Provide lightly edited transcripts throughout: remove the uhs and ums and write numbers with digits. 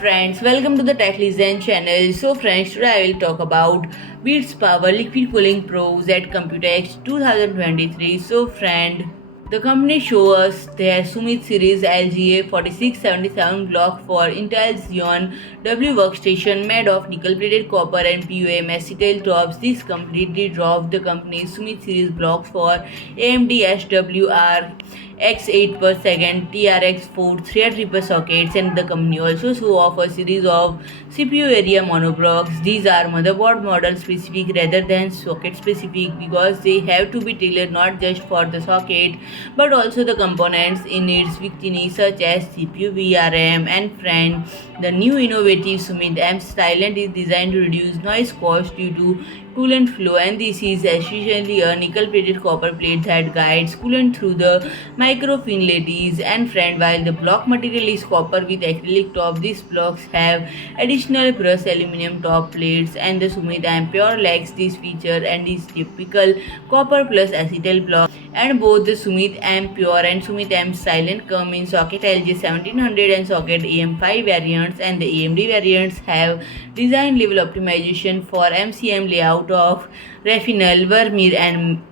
friends, welcome to the Tech Listen channel. So friends, today I will talk about Bitspower Liquid Cooling Pros at Computex 2023. So friend, the company shows us their Sumit series LGA 4677 block for Intel Xeon W workstation made of nickel-plated copper and PUM acetal tops. This completely dropped the company's Sumit series blocks for AMD SWR X8 per second TRX4 Threadripper sockets, and the company also offers a series of CPU area monoblocks. These are motherboard model specific rather than socket specific because they have to be tailored not just for the socket but also the components in its vicinity such as CPU VRM and friend. The new innovative Sumit M Silent is designed to reduce noise cost due to coolant flow, and this is essentially a nickel-plated copper plate that guides coolant through the microfinities and friend. While the block material is copper with acrylic top, these blocks have additional brushed aluminum top plates, and the Sumit Ampere lacks this feature and is typical copper plus acetal block. And both the Sumit Ampere and Sumit M Silent come in socket LG 1700 and socket AM5 variants, and the AMD variants have design level optimization for MCM layout of Rafinal, Vermeer and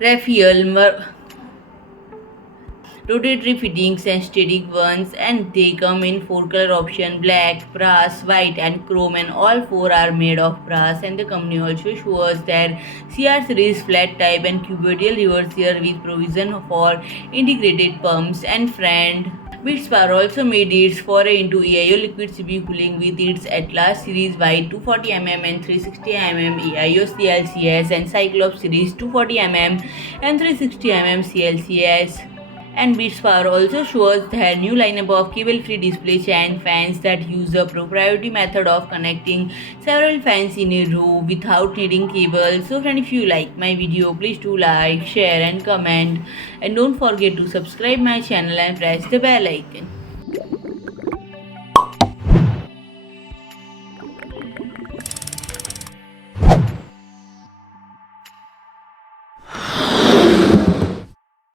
Raphael rotatory fittings and static ones, and they come in 4 color option: black, brass, white and chrome, and all 4 are made of brass. And the company also shows their CR series flat type and cuboidal reverser with provision for integrated pumps. And friend, Bitspower also made its foray into AIO liquid CPU cooling with its Atlas series wide 240mm and 360mm AIO CLCS and Cyclops series 240mm and 360mm CLCS. And Bitspower also shows their new lineup of cable-free display fan fans that use a proprietary method of connecting several fans in a row without needing cables. So friend, if you like my video, please do like, share and comment, and don't forget to subscribe my channel and press the bell icon.